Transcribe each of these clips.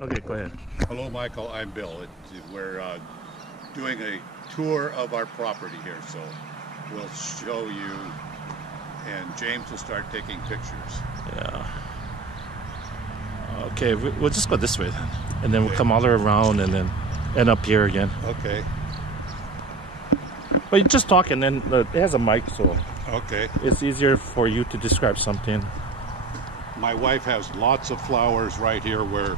Okay, go ahead. Hello, Michael. I'm Bill. We're doing a tour of our property here, so we'll show you, and James will start taking pictures. Yeah. Okay, we'll just go this way then, and then we'll Okay. come all the way around and then end up here again. Okay. But you just talk, and then it has a mic, so Okay. it's easier for you to describe something. My wife has lots of flowers right here where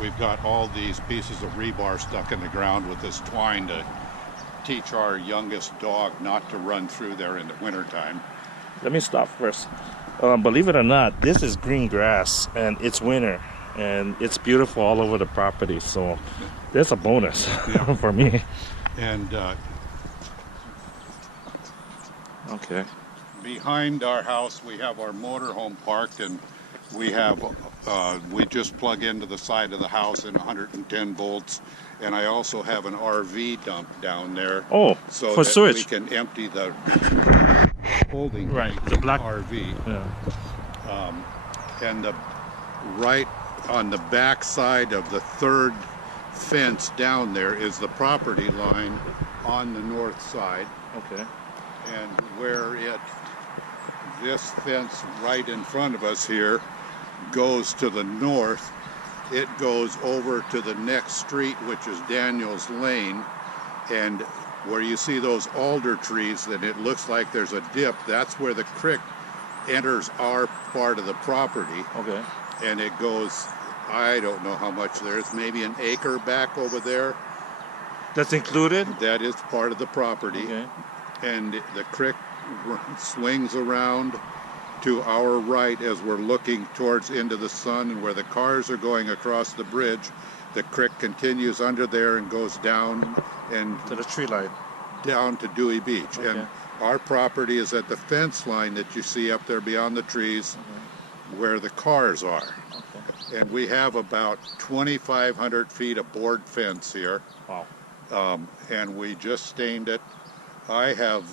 we've got all these pieces of rebar stuck in the ground with this twine to teach our youngest dog not to run through there in the wintertime. Let me stop first. Believe it or not, this is green grass, and it's winter, and it's beautiful all over the property. So that's a bonus Yeah. for me. And Okay. behind our house, we have our motorhome parked, and we just plug into the side of the house in 110 volts. And I also have an RV dump down there, Oh, so for that sewage. we can empty the holding Right, tank the in black- RV. Yeah. And right on the back side of the third fence down there is the property line on the north side. Okay. And this fence right in front of us here goes to the north, it goes over to the next street, which is Daniels Lane, and where you see those alder trees that it looks like there's a dip, that's where the creek enters our part of the property. Okay. And it goes, I don't know how much there's, maybe an acre back over there. That's included. That is part of the property. Okay. And the creek swings around to our right as we're looking towards into the sun, and where the cars are going across the bridge, the creek continues under there and goes down and To the tree line. down to Dewey Beach. Okay. And our property is at the fence line that you see up there beyond the trees where the cars are. Okay. And we have about 2,500 feet of board fence here. Wow. And we just stained it. I have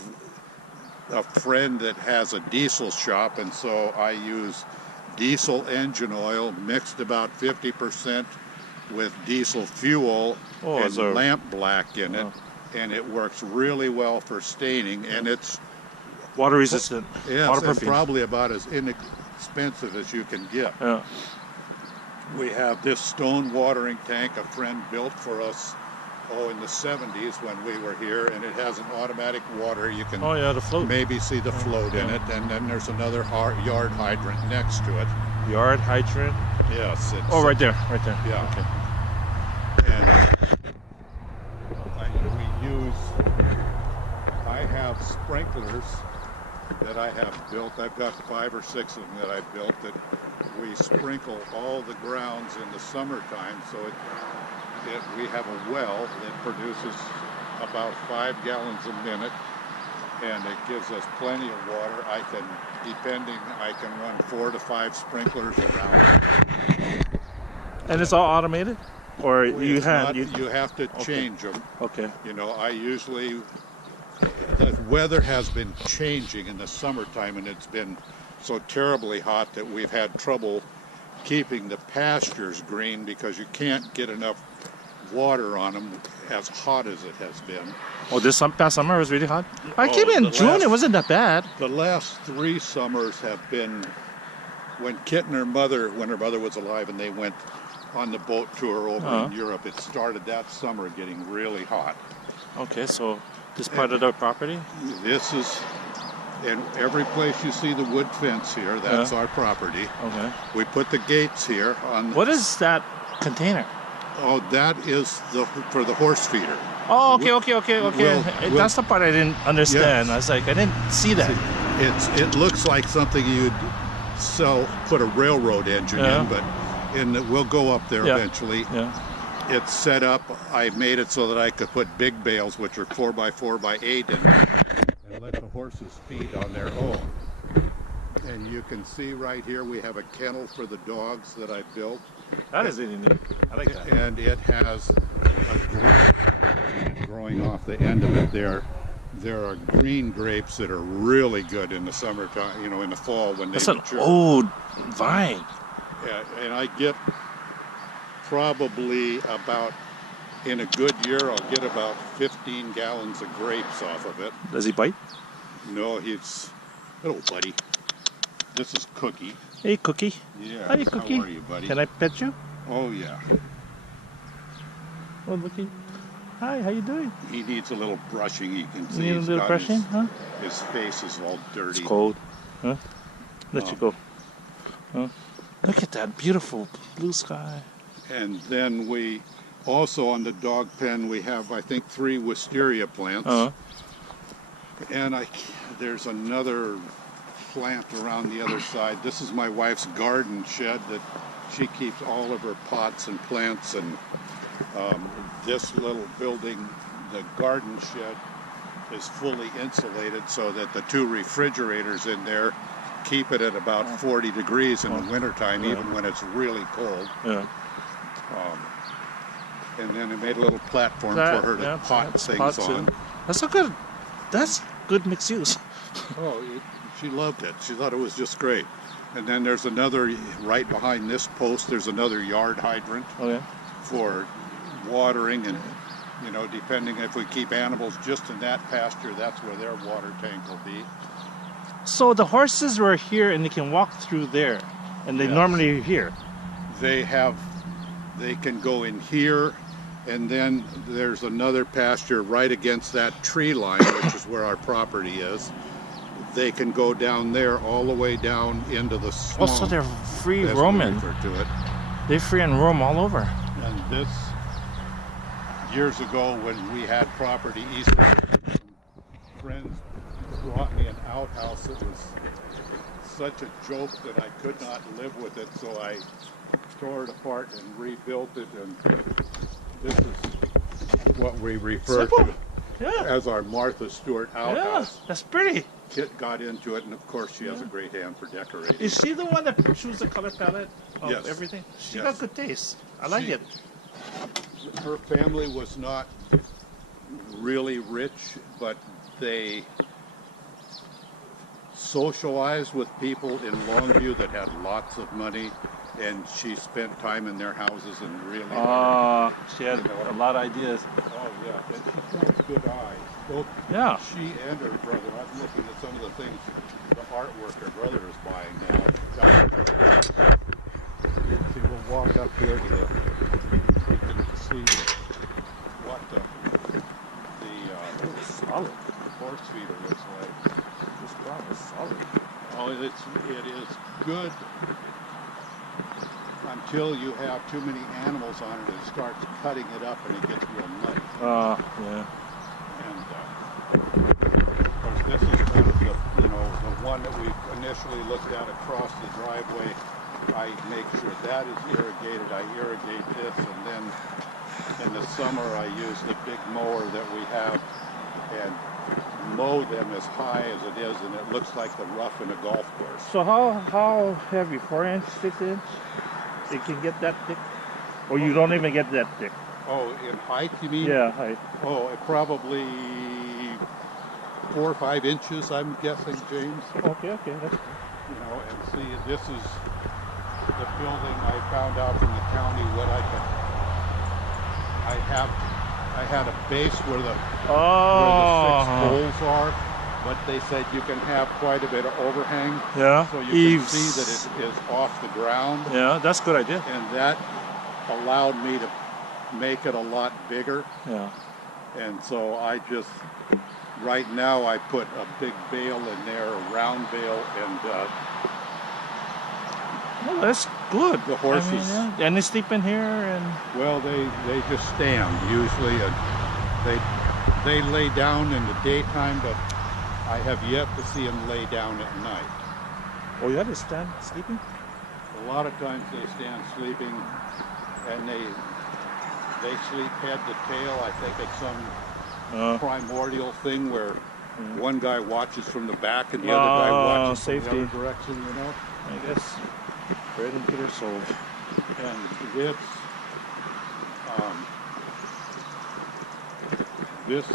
a friend that has a diesel shop, and so I use diesel engine oil mixed about 50% with diesel fuel Oh, and so- lamp black in it, and it works really well for staining, and it's Water resistant. yes, and Waterproofing. probably about as inexpensive as you can get. Yeah. We have this stone watering tank a friend built for us in the 70s when we were here, and it has an automatic water. You can Oh yeah, the float. maybe see the float in it, and then there's another yard hydrant next to it. Yard hydrant. Yes. It's, Oh, right there. Right there. Yeah. Okay. And I have sprinklers that I have built. I've got 5 or 6 of them that I've built that we sprinkle all the grounds in the summertime. So we have a well that produces about 5 gallons a minute, and it gives us plenty of water. I can run 4 to 5 sprinklers around it. And it's all automated, or you It's have not- you have to Okay. change them. Okay. You know, the weather has been changing in the summertime, and it's been so terribly hot that we've had trouble keeping the pastures green because you can't get enough water on them as hot as it has been. Oh, past summer was really hot. I Oh, came in the June. last- It wasn't that bad. The last 3 summers have been when when her mother was alive, and they went on the boat tour over in Europe. It started that summer getting really hot. Okay, so this part of the property. This is, and every place you see the wood fence here, that's our property. Okay. We put the gates here on. What is that container? Oh, that is for the horse feeder. Oh, okay. That's the part I didn't understand. Yes. I was like, I didn't see that. It looks like something you'd put a railroad engine Yeah. in, but we'll go up there Yeah. eventually. Yeah. It's set up. I made it so that I could put big bales, which are 4x4x8, in, and let the horses feed on their own. And you can see right here we have a kennel for the dogs that I built. That is really neat. I like that. And it has a grape growing off the end of it there. There are green grapes that are really good in the summertime, in the fall when they That's an mature. old vine. Yeah, and I get probably about, in a good year, I'll get about 15 gallons of grapes off of it. Does he bite? No, he's little buddy. This is Cookie. Hey, Cookie. Yeah. Hi, Cookie. How are you, buddy? Can I pet you? Oh yeah. Oh, looky. Hi, how you doing? He needs a little brushing. You can see You need a he's little got brushing, huh? his face is all dirty. It's cold. Huh? Let Oh. you go. Huh? Look at that beautiful blue sky. And then we also on the dog pen we have I think 3 wisteria plants. Uh-huh. And there's another plant around the other side. This is my wife's garden shed that she keeps all of her pots and plants, and this little building, the garden shed, is fully insulated so that the 2 refrigerators in there keep it at about 40 degrees in the wintertime, even when it's really cold. Yeah. And then I made a little platform for her to pot things on. That's a good. That's good mixed use. Oh, she loved it. She thought it was just great. And then there's another, right behind this post, there's another yard hydrant Okay. for watering, and, you know, depending if we keep animals just in that pasture, that's where their water tank will be. So the horses were here and they can walk through there, and they Yes. normally are here. They can go in here, and then there's another pasture right against that tree line, which is where our property is. They can go down there all the way down into the swamp. Also, they're free as we roaming. refer to it. They free and roam all over. And this, years ago when we had property east of it, friends brought me an outhouse that was such a joke that I could not live with it, so I tore it apart and rebuilt it, and this is what we refer Simple. to Yeah. as our Martha Stewart Yeah. outhouse. That's pretty. Kit got into it, and of course she has a great hand for decorating. Is she the one that chooses the color palette of Yes. everything? She Yes. got good taste. I like She- it. Her family was not really rich, but they socialized with people in Longview that had lots of money, and she spent time in their houses and really She had a lot of ideas. oh yeah, and she's got a good eye. Both Yeah. she and her brother. I'm looking at some of the things, the artwork her brother is buying now. See, we'll walk up here to the, you can see what the Solid. horse feeder looks like. This ground is solid. Oh, it is good until you have too many animals on it. It starts cutting it up and it gets real muddy. Yeah. And of course, this is one of the, you know, the one that we initially looked at across the driveway. I make sure that is irrigated. I irrigate this, and then in the summer I use the big mower that we have and mow them as high as it is, and it looks like the rough in a golf course. So how heavy? 4 inch, 6 inch? It can get that thick? Or you don't even get that thick? Oh, in height, you mean? Yeah, height. Oh, it probably 4 or 5 inches, I'm guessing, James. Okay. That's You know, and see, this is the building I found out from the county what I could. I had a base where the 6 holes are, but they said you can have quite a bit of overhang, yeah. so you can see that it is off the ground, Yeah, that's a good idea. and that allowed me to make it a lot bigger. Yeah. And so I just, right now I put a big bale in there, a round bale, and Well, that's good. The horses- I mean, yeah. And they sleep in here, and well, they just stand usually, and they lay down in the daytime, but I have yet to see them lay down at night. oh, you had to stand sleeping. A lot of times they stand sleeping, and they sleep head to tail. I think it's some primordial thing where one guy watches from the back and the other guy watches from the safety. other direction, you know? I guess bred into their soul. And it's this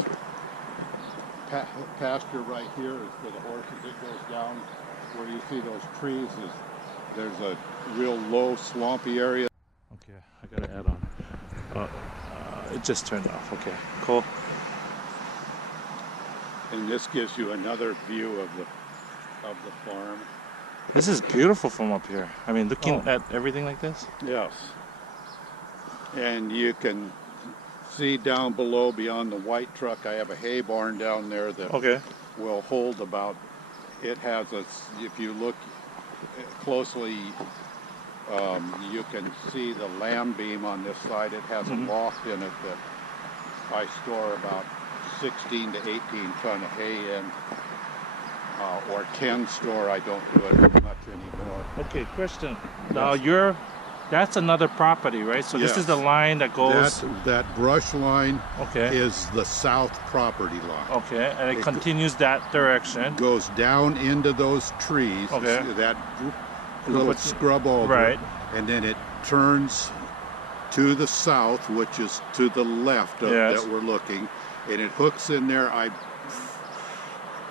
pasture right here is for the horses. It goes down where you see those trees. There's a real low swampy area. Okay, I I gotta add on. It just turned off. Okay, cool. And this gives you another view of the farm. This is beautiful from up here. I mean, looking Oh. at everything like this. Yes. And you can see down below beyond the white truck, I have a hay barn down there that Okay. will hold about, it has a, if you look closely, you can see the lamb beam on this side. It has a loft in it that I store about 16 to 18 ton of hay in, or 10 store. I don't do it much anymore. Okay, question. Now that's another property, right? So this is the Yes. line that goes. That brush line Okay. is the south property line. Okay, and it continues that direction. Goes down into those trees, Okay. that little scrub alder, Right. and then it turns to the south, which is to the left of Yes. that we're looking, and it hooks in there.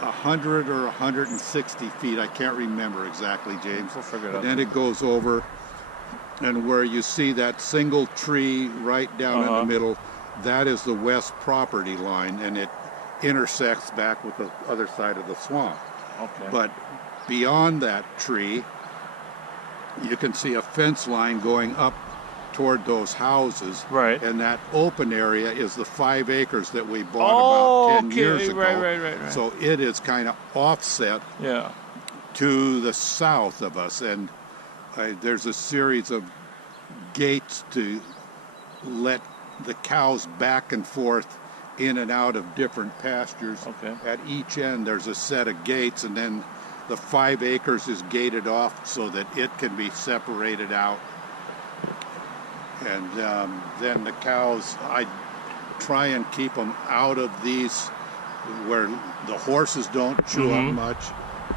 100 or 160 feet. I can't remember exactly, James. We'll figure it And out. then it goes over, and where you see that single tree right down in the middle, that is the west property line, and it intersects back with the other side of the swamp. Okay. But beyond that tree, you can see a fence line going up toward those houses. Right. And that open area is the 5 acres that we bought Oh, about 10 okay. years ago. Right. So it is kind of offset Yeah. to the south of us, and there's a series of gates to let the cows back and forth in and out of different pastures. Okay. At each end there's a set of gates, and then the 5 acres is gated off so that it can be separated out. And then the cows, I try and keep them out of these where the horses don't chew up much,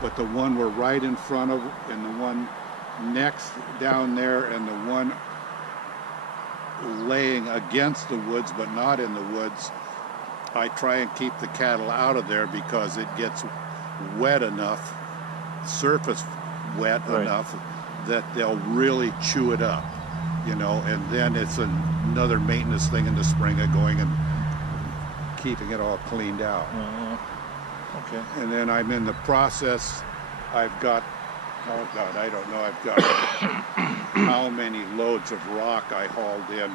but the one we're right in front of, and the one next down there, and the one laying against the woods but not in the woods, I try and keep the cattle out of there because it gets wet enough, surface wet enough, that they'll really chew it up, you know, and then it's another maintenance thing in the spring of going and keeping it all cleaned out. Okay. And then I'm in the process, I've got, oh God, I don't know, I've got how many loads of rock I hauled in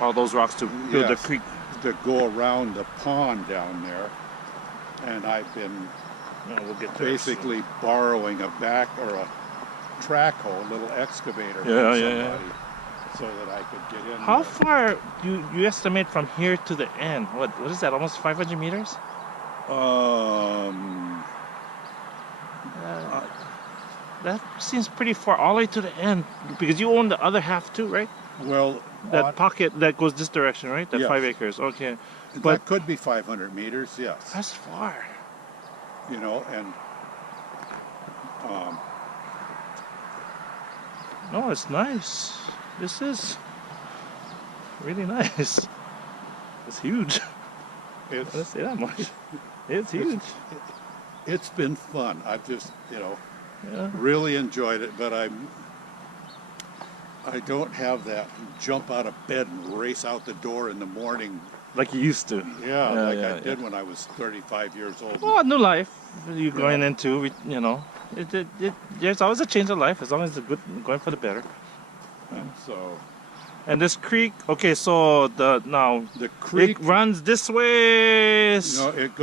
All those rocks to build the Yes. creek. to go around the pond down there. And I've been No, we'll get there. basically borrowing a back or a track hoe, a little excavator from Yeah, somebody, yeah. so that I could get in How there. far you estimate from here to the end? What is that? Almost 500 meters? That seems pretty far, all the way to the end, because you own the other half too, right? Well, That pocket that goes this direction, right? That Yes. 5 acres. Okay, that but could be 500 meters, yes. that's far. You know, and No, it's nice. This is really nice. It's huge. Let's it's say that much. It's huge. it's been fun. I've just, you know, Yeah. really enjoyed it, but I don't have that jump out of bed and race out the door in the morning. Like you used to. Like yeah, I did when I was 35 years old. Well, new life you're going into, you know. There's always a change of life as long as it's good, going for the better. So And this creek, okay, so the creek, it runs this way. it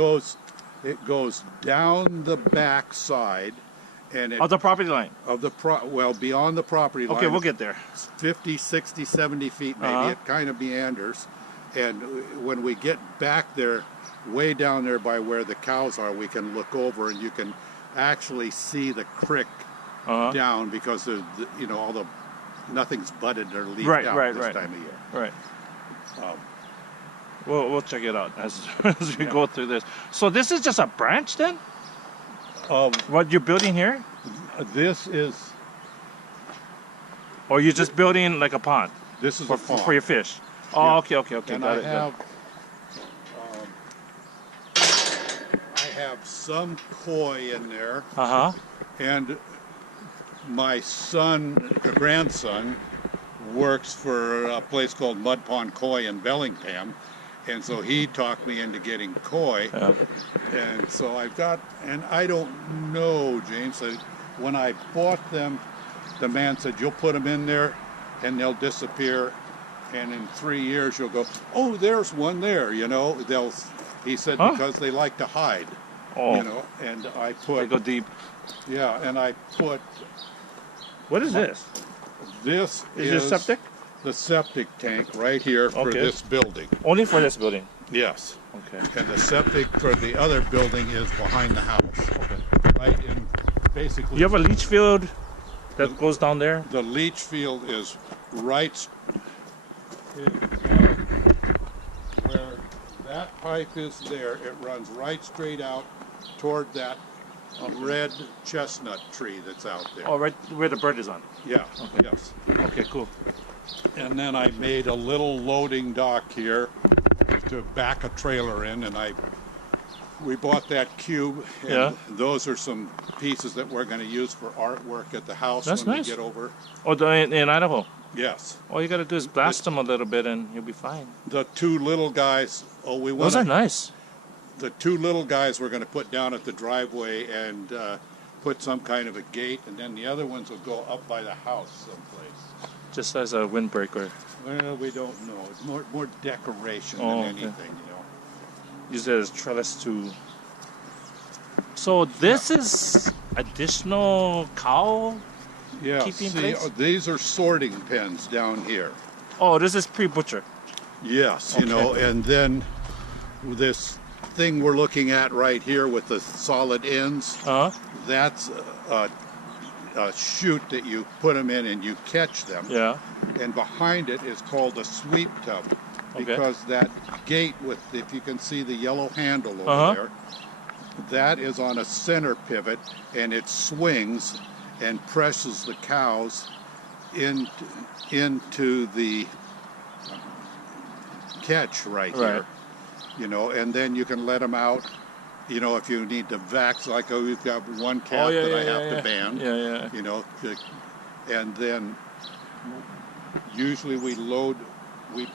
goes down the back side, and it Of the property line. of the beyond the property line. Okay, we'll get there. 50, 60, 70 feet maybe. Uh-huh. It kind of meanders. And when we get back there, way down there by where the cows are, we can look over and you can actually see the creek down because there's, you know, nothing's budded or leafed out this time of year. Right. Um, We'll check it out as we go through this. So this is just a branch then? What you're building here? this is Or you're just building like a pond this is for, a pond. for your fish? Oh, Yeah. okay. And Got I it. have I have some koi in there, Uh-huh. and my son, grandson, works for a place called Mud Pond Koi in Bellingham, and so he talked me into getting koi. Yeah. And so I've got, and I don't know, James, when I bought them, the man said, you'll put them in there and they'll disappear. And in 3 years, you'll go, oh, there's one there, you know. He said, Huh? because they like to hide, Oh, you know. And I they put, go deep. yeah, and I put, What is this? this Is this septic? the septic tank right here for Okay. this building. Only for this building. Yes. Okay. And the septic for the other building is behind the house. Okay. Right in, basically. You have a leach field that goes down there? The leach field is right where that pipe is there. It runs right straight out toward that red chestnut tree that's out there. Oh, right where the bird is on. Yeah, Okay. yes. Okay, cool. And then I made a little loading dock here to back a trailer in, and we bought that cube, and Yeah. those are some pieces that we're going to use for artwork at the house That's when nice. we get over. Oh, in Idaho. Yes. All you gotta do is blast them a little bit and you'll be fine. The two little guys, we want Those are nice. the two little guys we're going to put down at the driveway and put some kind of a gate, and then the other ones will go up by the house someplace. Just as a windbreaker. Well, we don't know. It's more decoration Oh, than okay. anything, you know. Use it as trellis to. So this is additional cow. Yeah. Keeping See, place? these are sorting pens down here. Oh, this is pre-butcher. Yes, you Okay. know, and then this thing we're looking at right here with the solid ends, Uh huh. that's a chute that you put them in and you catch them. Yeah. And behind it is called a sweep tub, Okay. because that gate with, if you can see the yellow handle over Uh-huh. there, that is on a center pivot, and it swings and presses the cows into the catch right Right. here, you know, and then you can let them out, you know, if you need to vax, like, oh, we've got one calf that I have to ban, Yeah, yeah. you know, and then usually we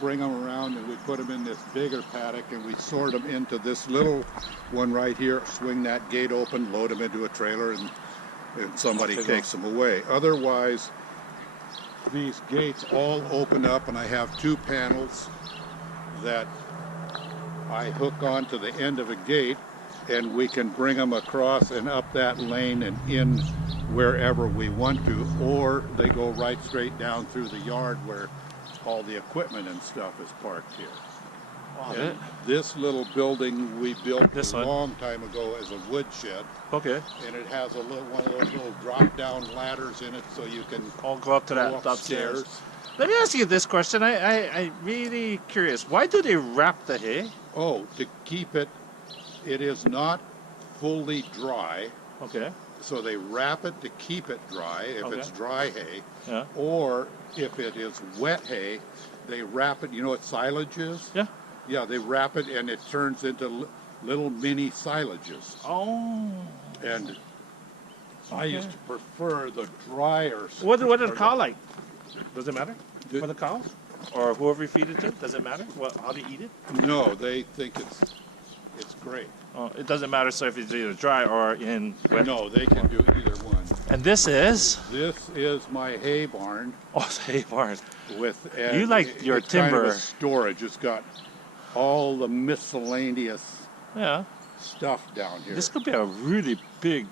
bring them around and we put them in this bigger paddock and we sort them into this little one right here, swing that gate open, load them into a trailer, and somebody Okay, takes them away. Otherwise, these gates all open up, and I have two panels that I hook onto the end of a gate, and we can bring them across and up that lane and in wherever we want to, or they go right straight down through the yard where all the equipment and stuff is parked here. Wow, And this little building we built This a one? long time ago as a woodshed, Okay. and it has a little one of those little drop-down ladders in it, so you can I'll go up to go that upstairs. upstairs. Let me ask you this question. I really curious. Why do they wrap the hay? Oh, to keep it, it is not fully dry, Okay. so they wrap it to keep it dry if Okay. it's dry hay, Yeah. or if it is wet hay, they wrap it. You know what silage is? Yeah. Yeah, they wrap it and it turns into little mini silages. Oh. And I Okay. used to prefer the drier. What did or the cow like? Does it matter Did- for the cows or whoever you feed it to? Does it matter? What? How do you eat it? No, they think it's great. It doesn't matter. So if it's either dry or in wet. No, they can do either one. And this is This is my hay barn oh, hay barn. with. You like your it's kind of timber. a storage. It's got all the miscellaneous Yeah. stuff down here. This could be a really big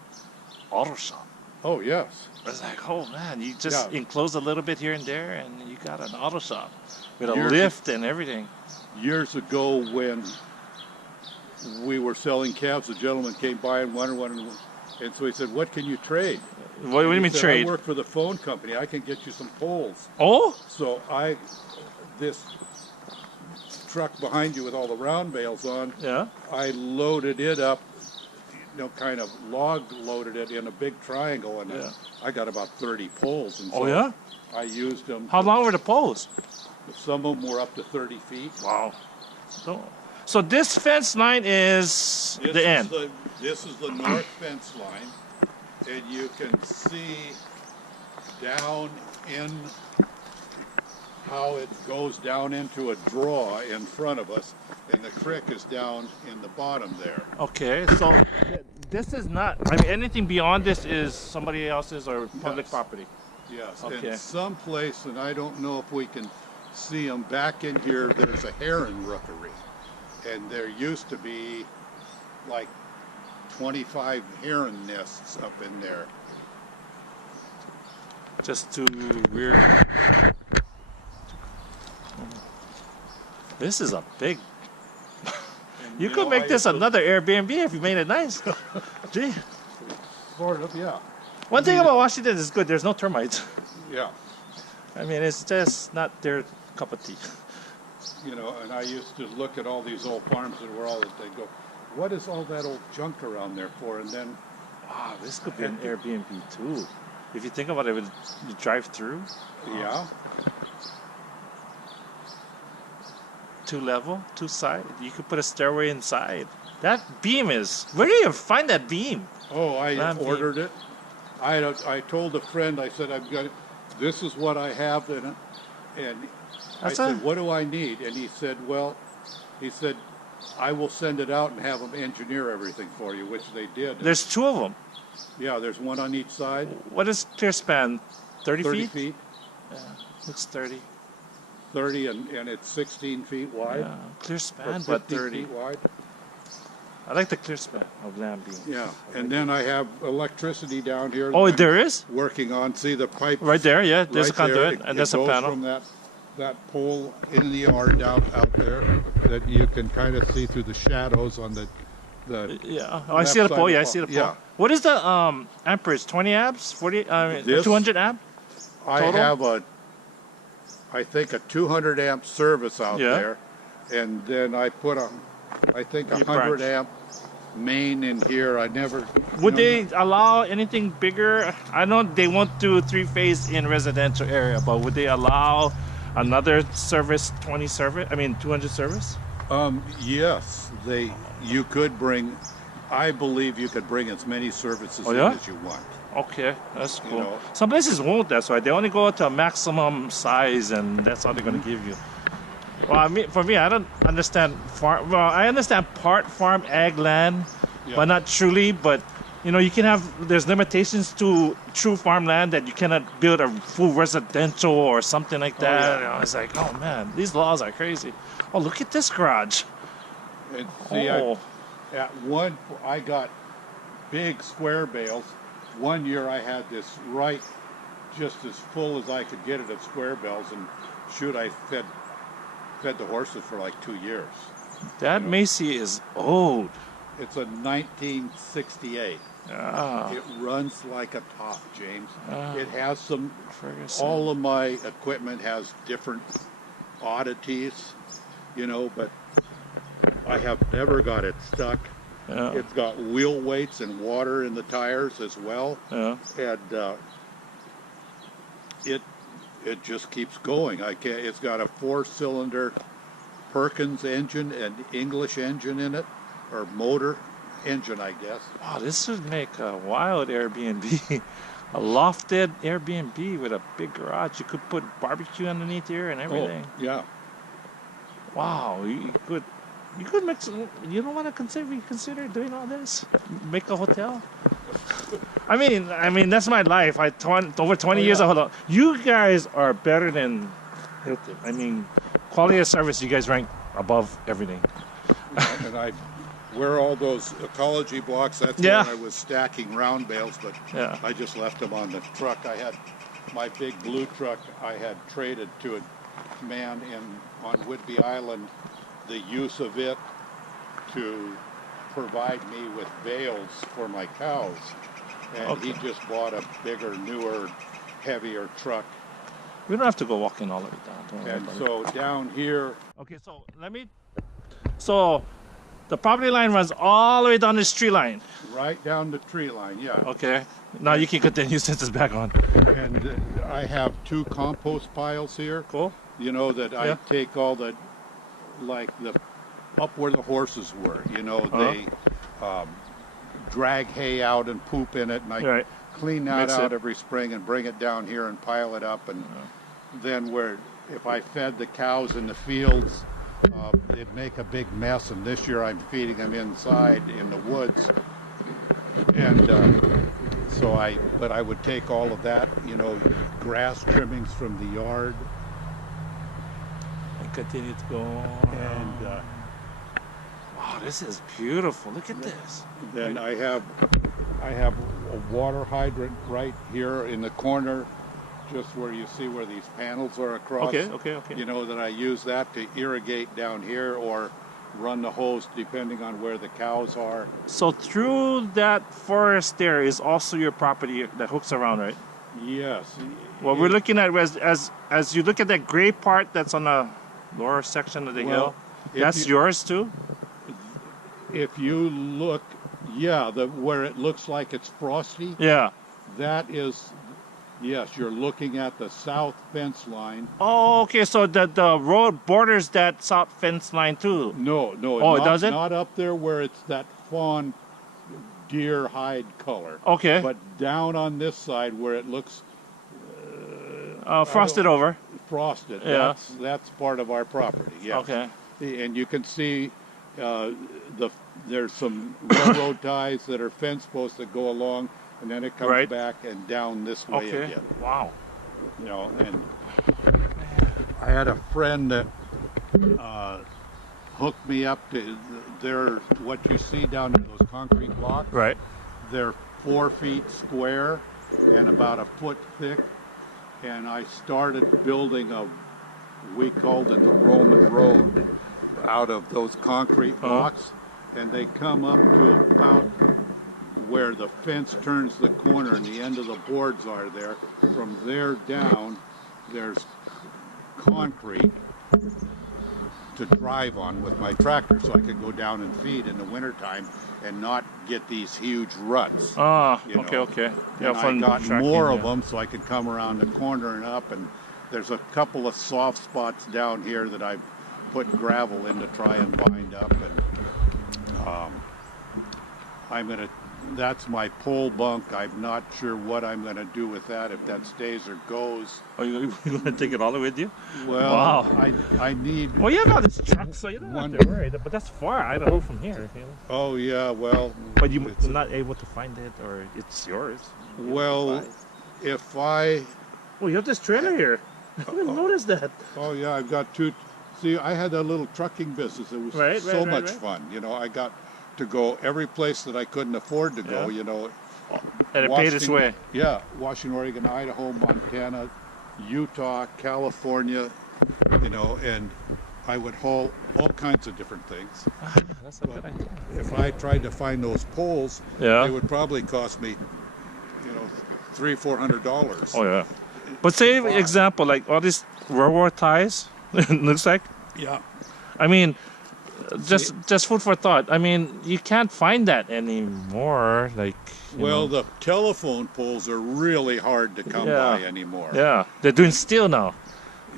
auto shop. Oh yes. It's like, oh man, you just Yeah. enclose a little bit here and there, and you got an auto shop with a Years- lift and everything. Years ago, when we were selling calves, a gentleman came by and wanted one, and so he said, "What can you trade?" What do you He mean said, trade? I work for the phone company. I can get you some poles. Oh, So this truck behind you with all the round bales on, yeah. I loaded it up, you know, kind of log loaded it in a big triangle, and Yeah. I got about 30 poles. And so Oh yeah. I used them. How long were the poles? Some of them were up to 30 feet. Wow. So this fence line is This the is end. This is the north fence line, and you can see down how it goes down into a draw in front of us, and the creek is down in the bottom there. Okay, so this is not. I mean, anything beyond this is somebody else's or public Yes. property. Yes, Okay. and someplace, and I don't know if we can see them back in here, there's a heron rookery. And there used to be like 25 heron nests up in there. Just too weird. This is a big. And, You could know, make I this used to- another Airbnb if you made it nice. Gee. Sort of, yeah. One thing about Washington is good. There's no termites. Yeah. I mean, it's just not their cup of tea. You know, and I used to look at all these old farms that were all that they go, what is all that old junk around there for? And then, Wow, this could be an Airbnb too. If you think about it, you drive through, yeah, 2-level, 2-side. You could put a stairway inside. That beam is. Where do you find that beam? oh, I That'd be- ordered it. I told a friend, I said, I've got it. This is what I have in it. And I That's said, it. what do I need? And he said, well, I will send it out and have them engineer everything for you, which they did. There's 2 of them. Yeah, there's one on each side, What is clear span? 30 30 feet? feet, Looks 30. 30, and it's 16 feet wide. Yeah, clear or span, but 50 30. feet wide. I like the clear span of land beam. Yeah, and then I have electricity down here. Oh, that I'm there is? working on. See the pipe Right there, yeah. There's a right there. conduit, and there's a goes panel. from that pole in the yard out there that you can kind of see through the shadows on the Yeah. Oh, I left see the side pole. of Yeah, the I see the pole. pole. Yeah. What is the amperage? 20 amps? 40? This? 200 amp? I Total? have I think a 200 amp service out Yeah. there, and then I put I think a You 100 branch. amp main in here. I never. Would you know, they allow anything bigger? I know they won't do 3-phase in residential area, but would they allow another service, 200 service? Yes, you could bring. I believe you could bring as many services Oh, in yeah? as you want. Okay, that's cool. know. Some places won't, that's why. They only go to a maximum size and that's all they're going to give you. Well, I mean, for me, I don't understand farm. Well, I understand part farm ag land, Yeah. but not truly. But, you know, you can have, there's limitations to true farmland that you cannot build a full residential or something like that. yeah. You know, it's like, oh man, these laws are crazy. Oh, look at this garage. And see, Oh, I got big square bales. One year I had this right just as full as I could get it of square bales, and shoot, I fed the horses for like 2 years. that Macy is old. It's a 1968. Ah, It runs like a top, James. Ah. It has some. Ferguson. All of my equipment has different oddities, you know, but I have never got it stuck. Yeah, It's got wheel weights and water in the tires as well, yeah. and it just keeps going. I can't. It's got a 4-cylinder Perkins engine and English engine in it, or motor engine, I guess. Wow, this would make a wild Airbnb. A lofted Airbnb with a big garage. You could put barbecue underneath here and everything. Oh, yeah. Wow, you could make some. You don't want to consider doing all this? Make a hotel? I mean that's my life. Over 20 Oh, years yeah. of hotel. You guys are better than Hilton. I mean, quality of service. You guys rank above everything. And where all those ecology blocks, that's Yeah. where I was stacking round bales, but Yeah. I just left them on the truck. I had my big blue truck I had traded to a man on Whidbey Island, the use of it to provide me with bales for my cows. And he Okay. just bought a bigger, newer, heavier truck. We don't have to go walking all the way down. Don't worry And about it. so down here, Okay, so the property line runs all the way down this tree line. right down the tree line, yeah. Okay. Now you can continue since it's back on. And I have 2 compost piles here. Cool. You know, that Yeah. I take all the up where the horses were, you know, they drag hay out and poop in it, and I Right. clean that Mix out it. every spring and bring it down here and pile it up, and then where if I fed the cows in the fields, it'd make a big mess. And this year I'm feeding them inside in the woods. And but I would take all of that, grass trimmings from the yard. And continue to go on. And wow, this is beautiful. Look at this. then I have a water hydrant right here in the corner, just where you see where these panels are across. Okay. That I use that to irrigate down here or run the hose depending on where the cows are. So through that forest there is also your property that hooks around, right? Yes. What we're looking at as you look at that gray part that's on the lower section of the hill, that's yours too? If you look, where it looks like it's frosty, Yeah. that is, yes, you're looking at the south fence line. Oh, okay. So the road borders that south fence line too. No, Oh, it doesn't? Not up there where it's that fawn deer hide color. Okay. But down on this side where it looks Frosted over. frosted, Yeah. that's part of our property. Yes. Okay. And you can see there's some railroad ties that are fence posts that go along, and then it comes Right. back and down this way Okay. again. Wow. And I had a friend that hooked me up to what you see down in those concrete blocks. Right. They're 4 feet square and about a foot thick. And I started building we called it the Roman road, out of those concrete blocks. And they come up to about where the fence turns the corner and the end of the boards are there. From there down, there's concrete to drive on with my tractor, so I could go down and feed in the wintertime and not get these huge ruts. Okay. And I got more of them so I could come around the corner and up, and there's a couple of soft spots down here that I've put gravel in to try and bind up, and that's my pole bunk. I'm not sure what I'm gonna do with that, if that stays or goes. Are you gonna take it all with you? Well, Wow. I need. Well, you have all this truck, so you don't have to worry. But that's far, Idaho, from here. Oh yeah, well. But you're not able to find it, or it's yours. Well, if I. Oh, you have this trailer here. I didn't notice that. Oh yeah, I've got 2. See, I had a little trucking business. It was so much fun. I got to go every place that I couldn't afford to go. And it paid its way. Yeah, Washington, Oregon, Idaho, Montana, Utah, California. And I would haul all kinds of different things. That's a good idea. If I tried to find those poles, they would probably cost me, $300-400. Oh yeah. But say, for example, like all these railroad ties, it looks like. Yeah. I mean, just food for thought. I mean, you can't find that anymore. Like. The telephone poles are really hard to come by anymore. Yeah, they're doing steel now.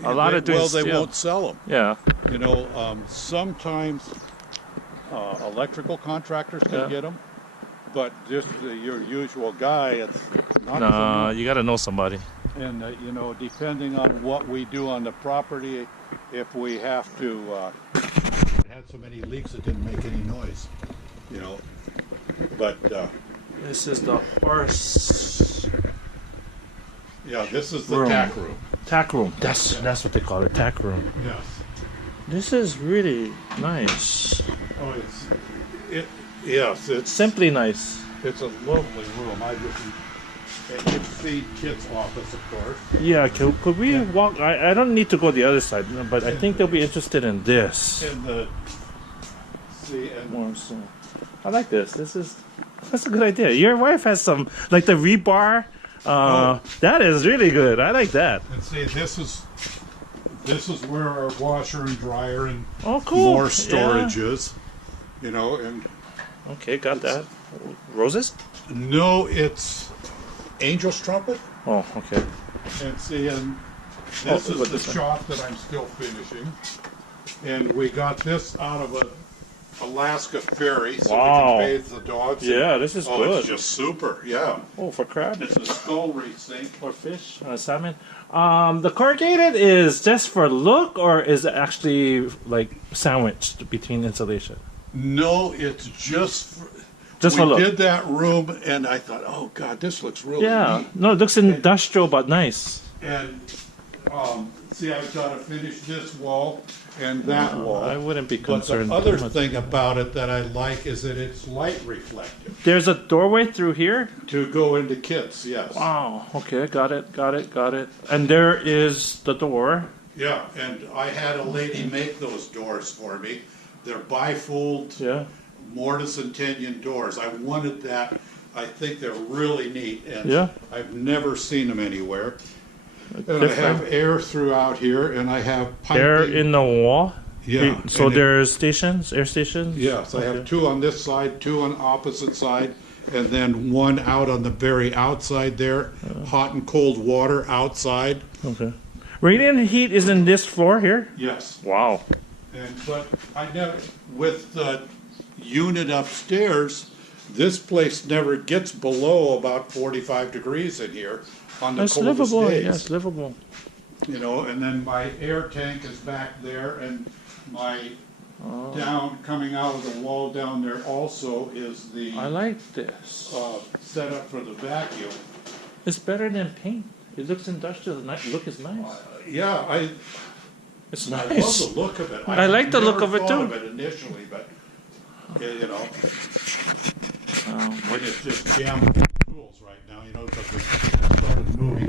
A lot of doing steel. Well, they won't sell them. Yeah. Sometimes electrical contractors can get them, but just your usual guy, it's not. No, you got to know somebody. And depending on what we do on the property, if we have to, it had so many leaks it didn't make any noise. But This is the horse. Yeah, this is the tack room. Tack room. That's what they call it. Tack room. Yes. This is really nice. Oh, it's Simply nice. It's a lovely room. It's the kids' office, of course. Yeah, could we walk? I don't need to go the other side, but I think they'll be interested in this. More so. I like this. That's a good idea. Your wife has some, like the rebar. That is really good. I like that. And see, this is where our washer and dryer and cool. more storage is. And okay, got that. Roses? No, it's Angel's Trumpet. Oh, okay. And see, this is the shop that I'm still finishing. And we got this out of Alaska Ferry, so Wow. we can bathe the dogs. Yeah, this is Oh, good. it's just super. Yeah, Oh, for crab it's a skull reef sink. or fish, salmon. The corrugated is just for look, or is it actually like sandwiched between insulation? No, it's just for, Just we for look. did that room, and I thought, oh God, this looks really Yeah. neat. No, it looks industrial but nice. And see, I've got to finish this wall and that wall. I wouldn't be But concerned. the other too much. thing about it that I like is that it's light reflective There's a doorway through here. to go into kits. Yes. Wow. Okay, got it. And there is the door. Yeah, and I had a lady make those doors for me. They're bifold Yeah. mortise and tenon doors. I wanted that. I think they're really neat, and Yeah. I've never seen them anywhere. And I Different. have air throughout here, and I have piping. Air in the wall. Yeah. So and it- there's stations, air stations. Yes, I have Okay. two on this side, two on opposite side, and then one out on the very outside there. Hot and cold water outside. Okay. Radiant heat is in this floor here. Yes. Wow. And, but I never, with the unit upstairs, this place never gets below about 45 degrees in here on the That's coldest livable. days. Yes, livable. You know, and then my air tank is back there, and my down, coming out of the wall down there also is the I like this. setup for the vacuum. It's better than paint. It looks industrial. The look is nice. Yeah, It's I love nice. the look of it. I like the look never of it, thought too. of it initially, but you know, Um, when it's just jammed tools right now, you know, because we started moving